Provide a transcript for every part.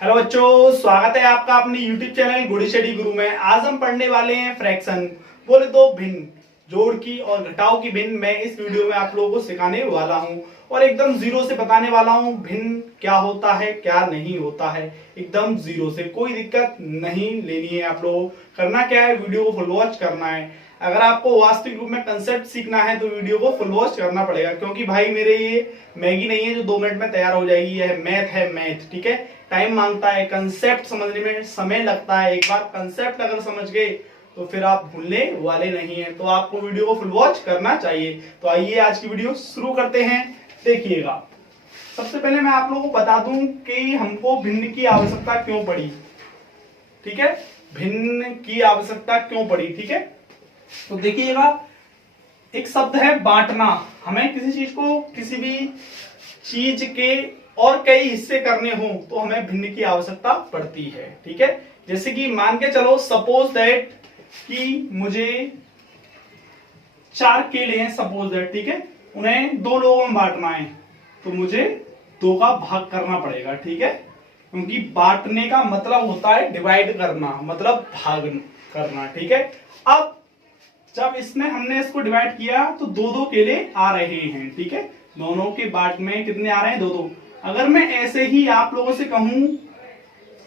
Hello बच्चों, स्वागत है आपका अपने YouTube चैनल गुड स्टडी गुरु में। आज हम पढ़ने वाले हैं फ्रैक्शन, बोले तो भिन्न, जोड़ की और घटाव की भिन्न। मैं इस वीडियो में आप लोगों को सिखाने वाला हूं और एकदम जीरो से बताने वाला हूं भिन्न क्या होता है क्या नहीं होता है। एकदम जीरो से, कोई दिक्कत नहीं लेनी है। आप लोगों को करना क्या है, वीडियो को फुल वॉच करना है। अगर आपको वास्तविक रूप में कंसेप्ट सीखना है तो वीडियो को फुल वॉच करना पड़ेगा, क्योंकि भाई मेरे ये मैगी नहीं है जो 2 मिनट में तैयार हो जाएगी। यह मैथ है, मैथ, ठीक है। टाइम मांगता है, कंसेप्ट समझने में समय लगता है। एक बार कंसेप्ट अगर समझ गए तो फिर आप भूलने वाले नहीं है। तो आपको वीडियो को फुल वॉच करना चाहिए। तो आइए आज की वीडियो शुरू करते हैं। देखिएगा, सबसे पहले मैं आप लोगों को बता दूं कि हमको भिन्न की आवश्यकता क्यों पड़ी, ठीक है। भिन्न की आवश्यकता क्यों पड़ी, ठीक है। तो देखिएगा, एक शब्द है बांटना। हमें किसी चीज को, किसी भी चीज के और कई हिस्से करने हो तो हमें भिन्न की आवश्यकता पड़ती है, ठीक है। जैसे कि मान के चलो, सपोज दैट कि मुझे 4 केले हैं, सपोज दैट, ठीक है। उन्हें 2 लोगों में बांटना है तो मुझे 2 का भाग करना पड़ेगा, ठीक है। क्योंकि बांटने का मतलब होता है डिवाइड करना, मतलब भाग करना, ठीक है। अब जब इसमें हमने इसको डिवाइड किया तो 2-2 केले आ रहे हैं, ठीक है। दोनों के बाट में कितने आ रहे हैं, 2-2। अगर मैं ऐसे ही आप लोगों से कहूं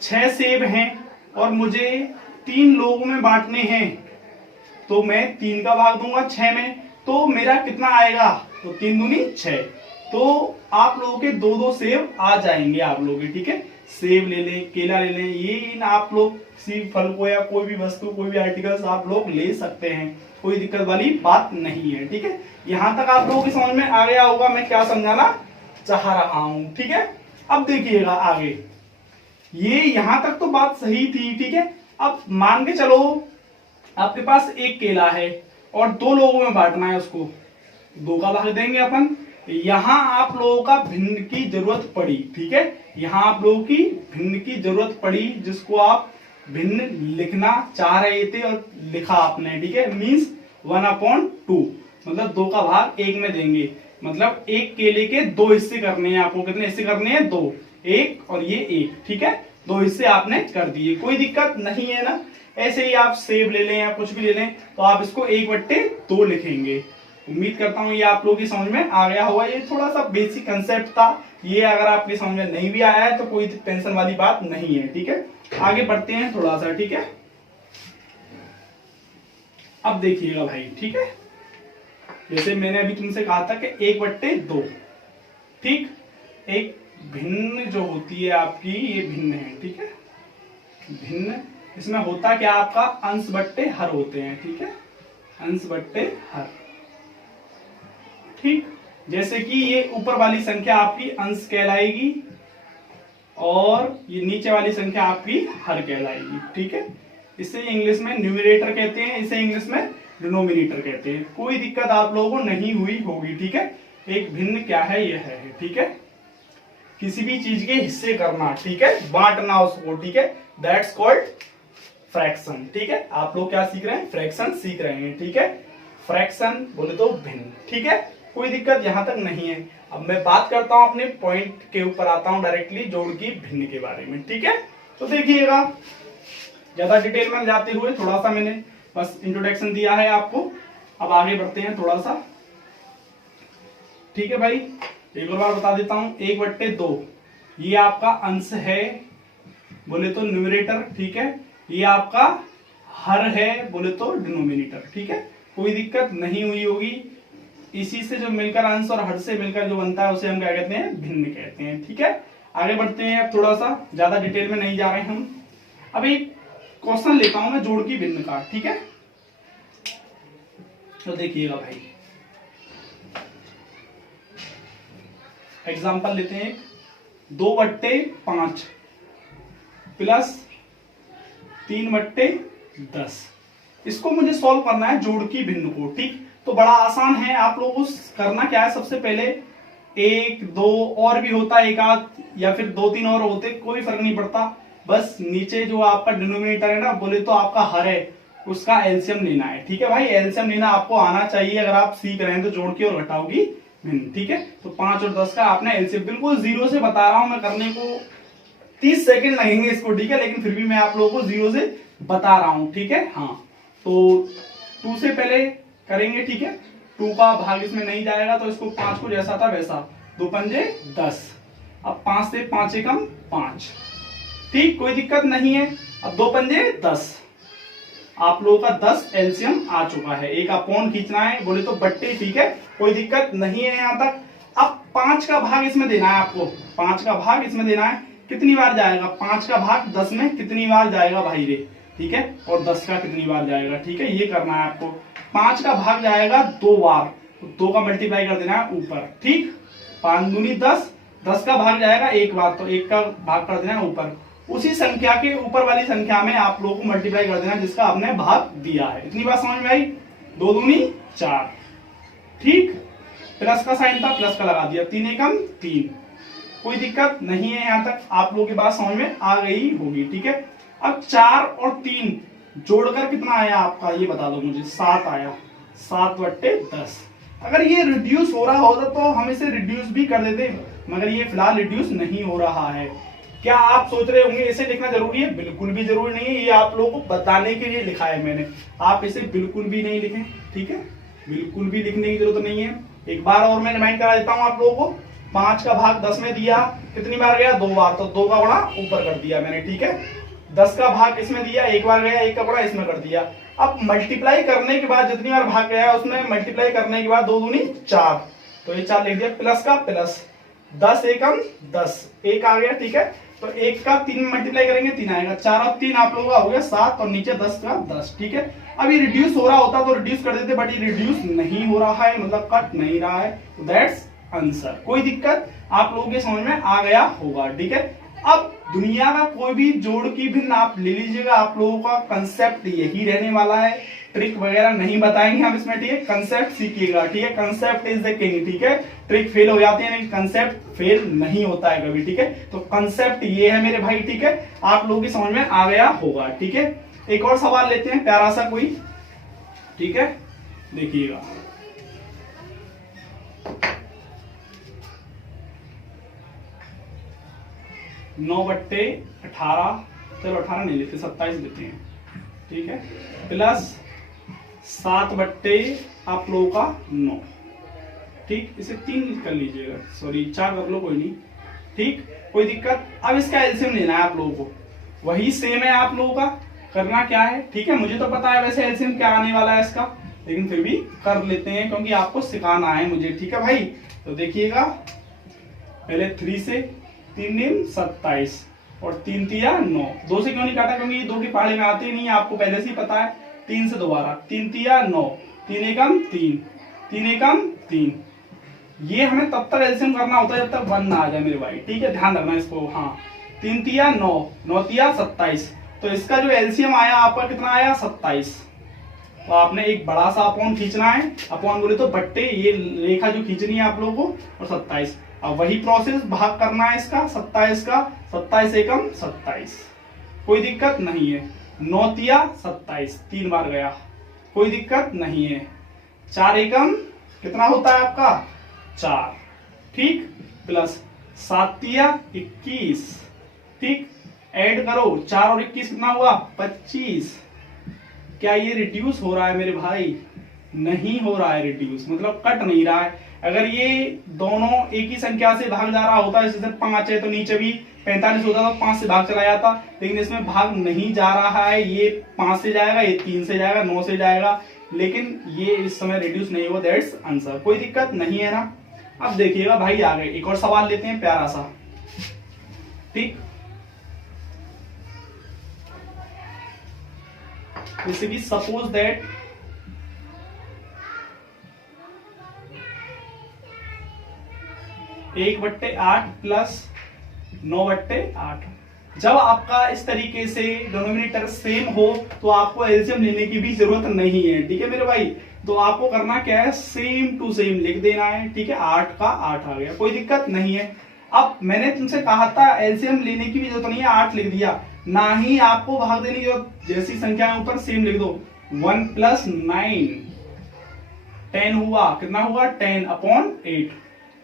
6 सेब हैं और मुझे 3 लोगों में बांटने हैं तो मैं 3 का भाग दूंगा 6 में, तो मेरा कितना आएगा, तो 3 दूनी 6। तो आप लोगों के 2-2 सेब आ जाएंगे आप लोगों के, ठीक है। सेब ले लें, केला ले लें, ये इन आप लोग किसी फल को या कोई भी वस्तु, कोई भी आर्टिकल्स आप लोग ले सकते हैं। कोई दिक्कत वाली बात नहीं है, ठीक है। यहां तक आप लोगों की समझ में आ गया होगा मैं क्या समझाना चाह रहा हूं, ठीक है। अब देखिएगा आगे, ये यहां तक तो बात सही थी, ठीक है। अब मान के चलो आपके पास 1 केला है और 2 लोगों में बांटना है, उसको 2 का भाग देंगे अपन। यहां आप लोगों का भिन्न की जरूरत पड़ी, ठीक है। यहां आप लोगों की भिन्न की जरूरत पड़ी, जिसको आप भिन्न लिखना चाह रहे थे और लिखा आपने, ठीक है। मीन्स 1/2, मतलब 2 का भाग 1 में देंगे। मतलब 1 केले के 2 हिस्से करने हैं आपको। कितने हिस्से करने हैं, 2, 1 और ये 1, ठीक है। 2 हिस्से आपने कर दिए, कोई दिक्कत नहीं है ना। ऐसे ही आप सेब ले लें या कुछ भी ले लें तो आप इसको 1/2 लिखेंगे। उम्मीद करता हूं ये आप लोगों की समझ में आ गया होगा। ये थोड़ा सा बेसिक कंसेप्ट था, ये अगर आपकी समझ में नहीं भी आया है तो कोई टेंशन वाली बात नहीं है, ठीक है। आगे बढ़ते हैं थोड़ा सा, ठीक है। अब देखिएगा भाई, ठीक है। जैसे मैंने अभी तुमसे कहा था कि 1/2, ठीक। एक भिन्न जो होती है आपकी, ये भिन्न है, ठीक है। भिन्न, इसमें होता क्या, आपका अंश बट्टे हर होते हैं, ठीक है। अंश बट्टे हर, ठीक। जैसे कि ये ऊपर वाली संख्या आपकी अंश कहलाएगी और ये नीचे वाली संख्या आपकी हर कहलाएगी, ठीक है। इसे इंग्लिश में न्यूमरेटर कहते हैं, इसे इंग्लिश में डिनोमिनेटर कहते हैं। कोई दिक्कत आप लोगों को नहीं हुई होगी, ठीक है। एक भिन्न क्या है, यह है, ठीक है। किसी भी चीज के हिस्से करना, ठीक है, बांटना उसको, ठीक है। दैट्स कॉल्ड फ्रैक्शन, ठीक है। आप लोग क्या सीख रहे हैं, फ्रैक्शन सीख रहे हैं, ठीक है। फ्रैक्शन बोले तो भिन्न, ठीक है। कोई दिक्कत यहां तक नहीं है। अब मैं बात करता हूं अपने पॉइंट के ऊपर, आता हूं डायरेक्टली जोड़ की भिन्न के बारे में, ठीक है। तो देखिएगा, ज्यादा डिटेल में जाते हुए थोड़ा सा मैंने बस इंट्रोडक्शन दिया है आपको। अब आगे बढ़ते हैं थोड़ा सा, ठीक है भाई। एक और बार बता देता हूं, 1/2 ये आपका अंश है, बोले तो न्यूमरेटर, ठीक है। ये आपका हर है, बोले तो डिनोमिनेटर, ठीक है। कोई दिक्कत नहीं हुई होगी। इसी से जो मिलकर, अंश और हर से मिलकर जो बनता है उसे हम क्या कहते हैं, भिन्न कहते हैं, ठीक है। आगे बढ़ते हैं, अब थोड़ा सा ज्यादा डिटेल में नहीं जा रहे हैं हम। अभी क्वेश्चन लेता हूं मैं जोड़ की भिन्न का, ठीक है। तो देखिएगा भाई, एग्जांपल लेते हैं। 2/5 प्लस 3/10, इसको मुझे सॉल्व करना है जोड़ की भिन्न को, ठीक। तो बड़ा आसान है। आप लोगों को करना क्या है, सबसे पहले 1, 2 और भी होता है, 1 आध या फिर 2-3 और होते, कोई फर्क नहीं पड़ता। बस नीचे जो आपका डिनोमिनेटर है ना, बोले तो आपका हर है, उसका एलसीएम लेना है, ठीक है भाई। एलसीएम लेना आपको आना चाहिए अगर आप सीख रहे हैं तो, जोड़ की और घटाव की भिन्न, ठीक है। तो 5 और 10 का आपने एलसीएम, बिल्कुल जीरो से बता रहा हूं मैं करने को, 30 सेकंड लगेंगे इसको, ठीक है, लेकिन फिर भी मैं आप लोगों को 0 से बता रहा हूं, ठीक है। हाँ, तो 2 से पहले करेंगे, ठीक है। 2 का भाग इसमें नहीं जाएगा तो इसको 5 को जैसा था वैसा, 2 पंजे 10, अब 5 से 5 एकम 5, ठीक, कोई दिक्कत नहीं है। अब 2 पंजे 10, आप लोगों का 10 एलसीएम आ चुका है। एक अपॉन खींचना है, बोले तो बट्टे, ठीक है, कोई दिक्कत नहीं है यहां तक। अब 5 का भाग इसमें देना है आपको, 5 का भाग इसमें देना है, कितनी बार जाएगा 5 का भाग 10 में कितनी बार जाएगा भाई रे, ठीक है, और 10 का कितनी बार जाएगा, ठीक है, ये करना है आपको। 5 का भाग जाएगा 2 बार, तो 2 का मल्टीप्लाई कर देना है ऊपर, ठीक, 5 दूनी 10, 10 का भाग जाएगा 1 बार, तो 1 का भाग कर देना है ऊपर। उसी संख्या के ऊपर वाली संख्या में आप लोगों को मल्टीप्लाई कर देना जिसका आपने भाग दिया है। इतनी बात समझ में आई? 2 दूनी 4, ठीक, प्लस का साइन था, प्लस का लगा दिया, 3 एकम 3, कोई दिक्कत नहीं है, यहां तक आप लोगों की बात समझ में आ गई होगी, ठीक है। अब 4 और 3 जोड़कर कितना आया आपका, ये बता दो मुझे। 7 आया, 7/10। अगर ये रिड्यूस हो रहा होता तो हम इसे रिड्यूस भी कर देते, मगर ये फिलहाल रिड्यूस नहीं हो रहा है। क्या आप सोच रहे होंगे इसे लिखना जरूरी है? बिल्कुल भी जरूरी नहीं है, ये आप लोगों को बताने के लिए लिखा है मैंने। आप इसे बिल्कुल भी नहीं लिखें, ठीक है, बिल्कुल भी लिखने की जरूरत नहीं है। एक बार और मैं रिमाइंड करा देता हूं आप लोगों को। 5 का भाग 10 में दिया, कितनी बार गया? 2 बार, तो 2 का गुणा ऊपर कर दिया मैंने, ठीक है। 10 का भाग इसमें दिया, 1 बार गया, 1 का गुणा इसमें कर दिया। अब मल्टीप्लाई करने के बाद जितनी बार भाग गया उसमें मल्टीप्लाई करने के बाद 2 दूनी 4, तो ये 4 लिख दिया, प्लस का प्लस, 10 एकम 10, 1 आ गया, ठीक है। तो 1 का 3 में मल्टीप्लाई करेंगे 3 आएगा, 4 और 3 आप लोगों का हो गया 7, और नीचे 10 का 10, ठीक है। अब ये रिड्यूस हो रहा होता तो रिड्यूस कर देते, बट ये रिड्यूस नहीं हो रहा है, मतलब कट नहीं रहा है, तो दैट्स आंसर। कोई दिक्कत आप लोगों के समझ में आ गया होगा, ठीक है। अब दुनिया का कोई भी जोड़ की भिन्न आप ले लीजिएगा, आप लोगों का कंसेप्ट यही रहने वाला है, ट्रिक वगैरह नहीं बताएंगे हम इसमें, ठीक है। कंसेप्ट सीखिएगा, ठीक है, कंसेप्ट इज द किंग, ठीक है। ट्रिक फेल हो जाती है लेकिन कंसेप्ट फेल नहीं होता है कभी, ठीक है। तो कंसेप्ट ये है मेरे भाई, ठीक है, आप लोगों की समझ में आ गया होगा, ठीक है। एक और सवाल लेते हैं प्यारा सा कोई, ठीक है, देखिएगा। नौ बट्टे 18, चलो 18 नहीं लेते, 27 लेते हैं, ठीक है, प्लस 7 बट्टे आप लोगों का 9, ठीक, इसे 3 कर लीजिएगा, सॉरी 4 कर लो, कोई नहीं, ठीक, कोई दिक्कत। अब इसका एलसीएम लेना है आप लोगों को, वही सेम है आप लोगों का, करना क्या है, ठीक है, मुझे तो पता है वैसे एलसीएम क्या आने वाला है इसका, लेकिन फिर भी कर लेते हैं क्योंकि आपको सिखाना है मुझे, ठीक है भाई। तो देखिएगा, पहले 3 से 3 दिन 27 और 3 तिया 9, 2 से क्यों नहीं काटा, क्योंकि ये 2 की पहाड़ी में आते ही नहीं है, आपको पहले से ही पता है। 3 से दोबारा 3 तिया 9, 3 एकम 3, 3 एकम 3, ये हमें तब तक एलसीएम करना होता है जब तक 1 ना आ जाए मेरे भाई, ठीक है, ध्यान रखना इसको। हाँ, 3 तिया 9, 9 तिया 27, तो इसका जो एलसीएम आया आपका कितना आया? 27। तो आपने एक बड़ा सा अपॉन खींचना है, अपॉन बोले तो बट्टे, ये रेखा जो खींचनी है आप लोगों को, और 27। अब वही प्रोसेस भाग करना है इसका 27 का, 27 एकम 27, कोई दिक्कत नहीं है। 9 तिया 27, 3 बार गया, कोई दिक्कत नहीं है। 4 एकम कितना होता है आपका? 4, ठीक, प्लस 7 तिया 21, ठीक, ऐड करो, 4 और 21 कितना हुआ? 25। क्या ये रिड्यूस हो रहा है मेरे भाई? नहीं हो रहा है रिड्यूस, मतलब कट नहीं रहा है। अगर ये दोनों एक ही संख्या से भाग जा रहा होता, जैसे 5 है तो नीचे भी 45 होता तो 5 से भाग चला जाता, लेकिन इसमें भाग नहीं जा रहा है, ये 5 से जाएगा, ये 3 से जाएगा, 9 से जाएगा, लेकिन ये इस समय रिड्यूस नहीं हुआ, दैट्स आंसर। कोई दिक्कत नहीं है ना। अब देखिएगा भाई, आ गए, एक और सवाल लेते हैं प्यारा सा, ठीक, जैसे कि सपोज दैट एक बट्टे 8 प्लस 9/8, जब आपका इस तरीके से डिनोमिनेटर सेम हो तो आपको एलसीएम लेने की भी जरूरत नहीं है, ठीक है मेरे भाई। तो आपको करना क्या है, सेम टू सेम लिख देना है, ठीक है, 8 का 8 आ गया, कोई दिक्कत नहीं है। अब मैंने तुमसे कहा था एलसीएम लेने की भी जरूरत नहीं है, 8 लिख दिया, ना ही आपको भाग देने की जरूरत, जैसी संख्या है ऊपर सेम लिख दो। 1 + 9 10 हुआ, कितना हुआ? 10/8।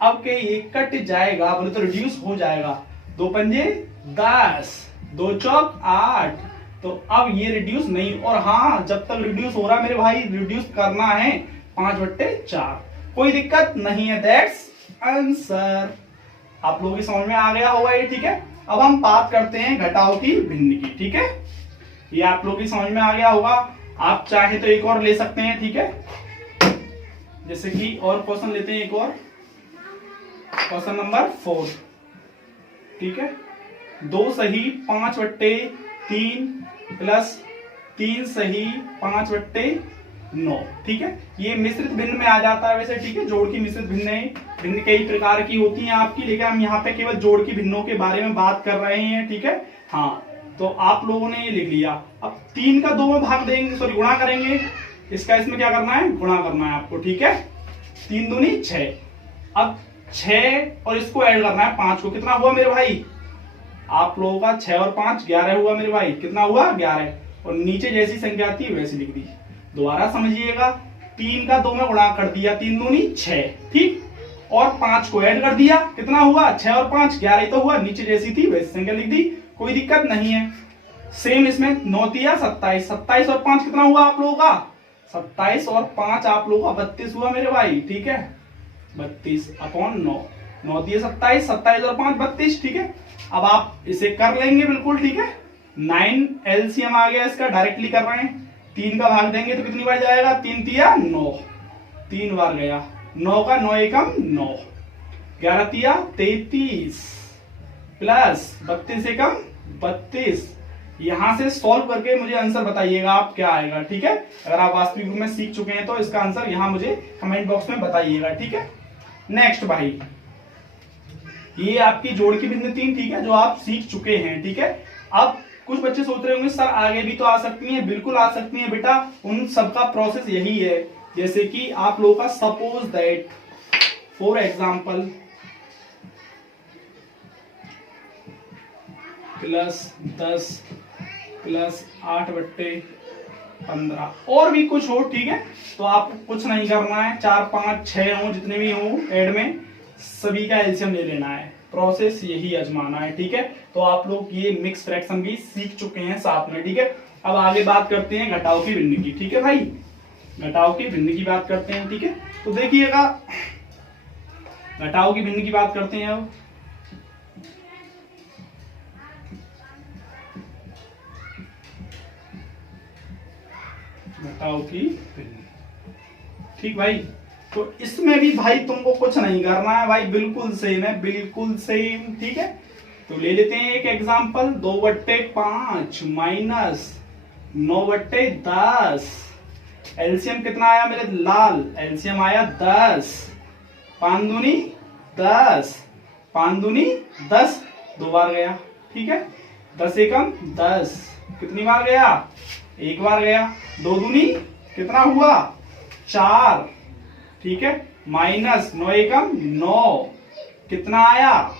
अब के ये कट जाएगा, बोले तो रिड्यूस हो जाएगा, 2 पंजे 10, 2 चौक 8। तो अब ये रिड्यूस नहीं, और हाँ जब तक रिड्यूस हो रहा है मेरे भाई, रिड्यूस करना है 5/4, कोई दिक्कत नहीं है। That's answer. आप लोगों की समझ में आ गया होगा ये, ठीक है। अब हम बात करते हैं घटाव की भिन्न की, ठीक है। ये आप लोगों की समझ में आ गया होगा। आप चाहे तो एक और ले सकते हैं, ठीक है। जैसे कि और क्वेश्चन लेते हैं, एक और क्वेश्चन नंबर 4, ठीक है। 2 सही 5/3 प्लस 3 सही 5/9, ठीक है। ये मिश्रित भिन्न में आ जाता है वैसे, ठीक है। जोड़ की मिश्रित भिन्न कई प्रकार की होती हैं आपकी, लेकिन हम यहाँ पे केवल जोड़ की भिन्नों के बारे में बात कर रहे हैं, ठीक है। हाँ, तो आप लोगों ने ये लिख लिया। अब 3 का 2 में भाग देंगे, सॉरी गुणा करेंगे। इसका इसमें क्या करना है, गुणा करना है आपको, ठीक है। 3 दूनी 6। अब 6 और इसको ऐड करना है 5 को। कितना हुआ मेरे भाई, आप लोगों का 6 और 5 11 हुआ मेरे भाई। कितना हुआ, 11। और नीचे जैसी संख्या आती है वैसी लिख दी। दोबारा समझिएगा, 3 का 2 में गुणा कर दिया, 3 दूनी 6, ठीक। और 5 को ऐड कर दिया, कितना हुआ, 6 और 5 11 ही तो हुआ। नीचे जैसी थी वैसी संख्या लिख दी, कोई दिक्कत नहीं है। सेम इसमें 9 तिया 27, 27 और 5 कितना हुआ आप लोगों का, 27 और 5 आप लोगों का 32 हुआ मेरे भाई, ठीक है। 32/9, 9 तिया 27, 27 और 5 32, ठीक है। अब आप इसे कर लेंगे बिल्कुल, ठीक है। 9 एलसीएम आ गया इसका, डायरेक्टली कर रहे हैं। 3 का भाग देंगे तो कितनी बार जाएगा, 3 तिया 9, 3 बार गया। 9 का 9 एकम 9, 11 तिया 33 प्लस 32 एकम 32। यहां से सॉल्व करके मुझे आंसर बताइएगा आप क्या आएगा, ठीक है। अगर आप वास्तविक रूप में सीख चुके हैं तो इसका आंसर यहां मुझे कमेंट बॉक्स में बताइएगा, ठीक है। नेक्स्ट भाई, ये आपकी जोड़ की भिन्न 3, ठीक है, जो आप सीख चुके हैं, ठीक है। अब कुछ बच्चे सोच रहे होंगे सर आगे भी तो आ सकती हैं, बिल्कुल आ सकती हैं बेटा। उन सबका प्रोसेस यही है। जैसे कि आप लोगों का suppose that, for example, +10 plus 8/15 और भी कुछ हो, ठीक है। तो आपको कुछ नहीं करना है, 4 5 6 हो, जितने भी हो ऐड में, सभी का एलसीएम ले लेना है। प्रोसेस यही आजमाना है, ठीक है। तो आप लोग ये मिक्स फ्रैक्शन भी सीख चुके हैं साथ में, ठीक है। अब आगे बात करते हैं घटाव की भिन्न की, ठीक है भाई। घटाव की भिन्न की बात करते हैं, ठीक है। तो देखिएगा, घटाव की भिन्न की बात करते हैं अब। घटाव की भिन्न, ठीक भाई। तो इसमें भी भाई तुमको कुछ नहीं करना है भाई, बिल्कुल सेम है, बिल्कुल सेम, ठीक है। तो ले लेते हैं एक एग्जांपल, 2/5 माइनस 9/10। एलसीएम कितना आया मेरे लाल, एलसीएम आया 10। 5 दूनी 10, 5 दूनी 10, 2 बार गया, ठीक है। 10 एकम 10, कितनी बार गया, 1 बार गया। 2 दूनी कितना हुआ, 4, ठीक है। माइनस 9 एकम 9, कितना आया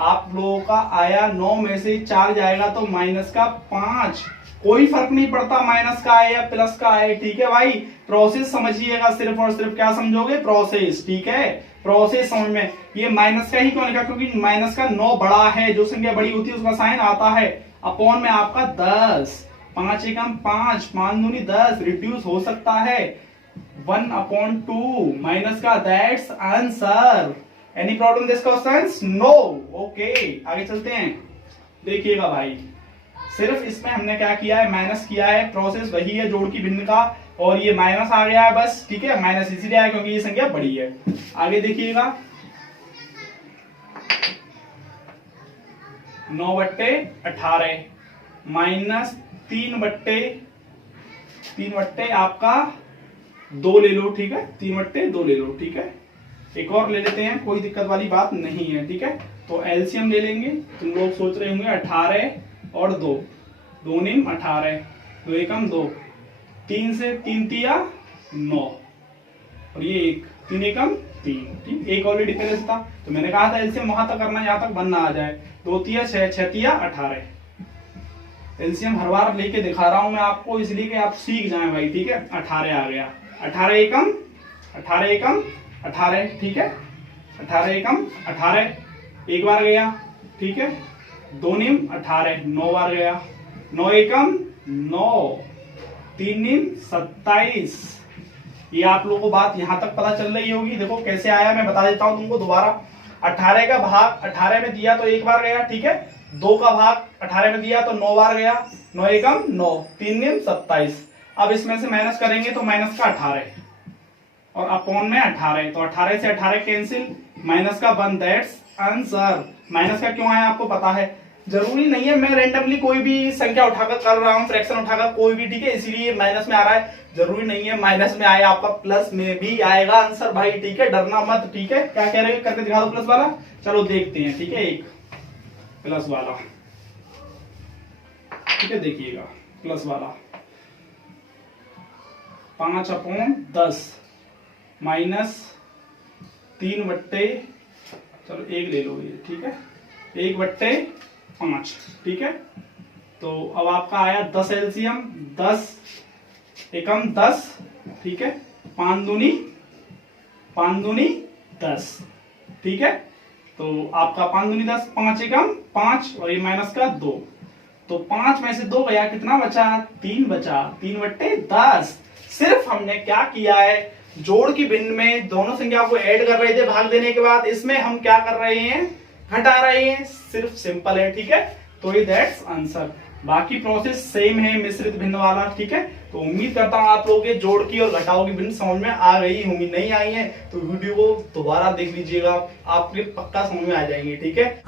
आप लोगों का, आया 9 में से 4 जाएगा तो माइनस का 5। कोई फर्क नहीं पड़ता माइनस का आए या प्लस का आए, ठीक है भाई। प्रोसेस समझिएगा, सिर्फ और सिर्फ क्या समझोगे, प्रोसेस, ठीक है। प्रोसेस समझ में, ये माइनस का ही क्यों लिखा, क्योंकि माइनस का 9 बड़ा है, जो संख्या बड़ी होती है उसका साइन आता है। अपॉन में आपका 10, 5 एकम 5, 5 दूनी 10, रिड्यूस हो सकता है 1/2 माइनस का, that's answer. Any problem this question, no. Okay, आगे चलते हैं। देखिएगा भाई, सिर्फ इसमें हमने क्या किया है, माइनस किया है। प्रोसेस वही है जोड़ की भिन्न का, और ये माइनस आ गया है बस, ठीक है। माइनस इसीलिए आया क्योंकि ये संख्या बड़ी है। आगे देखिएगा, 9/18 माइनस 3/3 आपका 2 ले लो, ठीक है। 3/2 ले लो, ठीक है। एक और ले लेते हैं, कोई दिक्कत वाली बात नहीं है, ठीक है। तो एलसीएम ले लेंगे। तुम लोग सोच रहे होंगे 18 और 2, 2 निम 18, 2 एकम 2, 3 से 3 तिया 9, और ये 1, 3 एकम 3, ठीक। एक ऑलरेडी पहले से था, तो मैंने कहा था एलसीएम वहां तक करना, यहाँ तक बनना आ जाए। 2 तिया 6, 6 तिया 18। एलसीएम हर बार लेके दिखा रहा हूं मैं आपको, इसलिए कि आप सीख जाएं भाई, ठीक है। 18 आ गया, 18 एकम 18, ठीक है। 18 एकम 18, एक बार गया, ठीक है। 2 निम 18, 9 बार गया, 9 एकम 9, 3 निम 27। ये आप लोगों को बात यहां तक पता चल रही होगी। देखो कैसे आया, मैं बता देता हूं तुमको दोबारा। 18 का भाग 18 में दिया तो 1 बार गया, ठीक है। 2 का भाग 18 में दिया तो 9 बार गया, 9 एकम 9, 3 निम 27। अब इसमें से माइनस करेंगे तो माइनस का 18 और अपॉन में 18, तो 18 से 18 कैंसिल, माइनस का 1, दैट्स आंसर। माइनस का क्यों आया आपको पता है, जरूरी नहीं है मैं रैंडमली कोई भी संख्या उठाकर कर रहा हूं, फ्रैक्शन उठाकर कोई भी, ठीक है, इसीलिए माइनस में आ रहा है। जरूरी नहीं है माइनस में आया, आपका प्लस में भी आएगा आंसर भाई, ठीक है, डरना मत, ठीक है। क्या कह रहे हो, करके दिखा दो प्लस वाला, चलो देखते हैं, ठीक है। एक प्लस वाला, ठीक है, देखिएगा प्लस वाला 5/10 माइनस 3/, चलो 1 ले लो ये, ठीक है, 1/5, ठीक है। तो अब आपका आया 10 एलसीएम, 10 एकम 10, ठीक है, 5 दूनी 10, ठीक है। तो आपका 5 दूनी 10, 5 एकम 5 और ये माइनस का 2, तो 5 में से 2 गया, कितना बचा, 3 बचा, 3/10। सिर्फ हमने क्या किया है, जोड़ की भिन्न में दोनों संख्या को ऐड कर रहे थे भाग देने के बाद, इसमें हम क्या कर रहे हैं, घटा रहे हैं, सिर्फ सिंपल है, ठीक है। तो ये दैट्स आंसर। बाकी प्रोसेस सेम है मिश्रित भिन्न वाला, ठीक है। तो उम्मीद करता हूं आप लोगों के जोड़ की और घटाओ की भिन्न समझ में आ गई होंगी, नहीं आई है तो वीडियो को दोबारा देख लीजिएगा, आपके पक्का समझ में आ जाएंगे, ठीक है।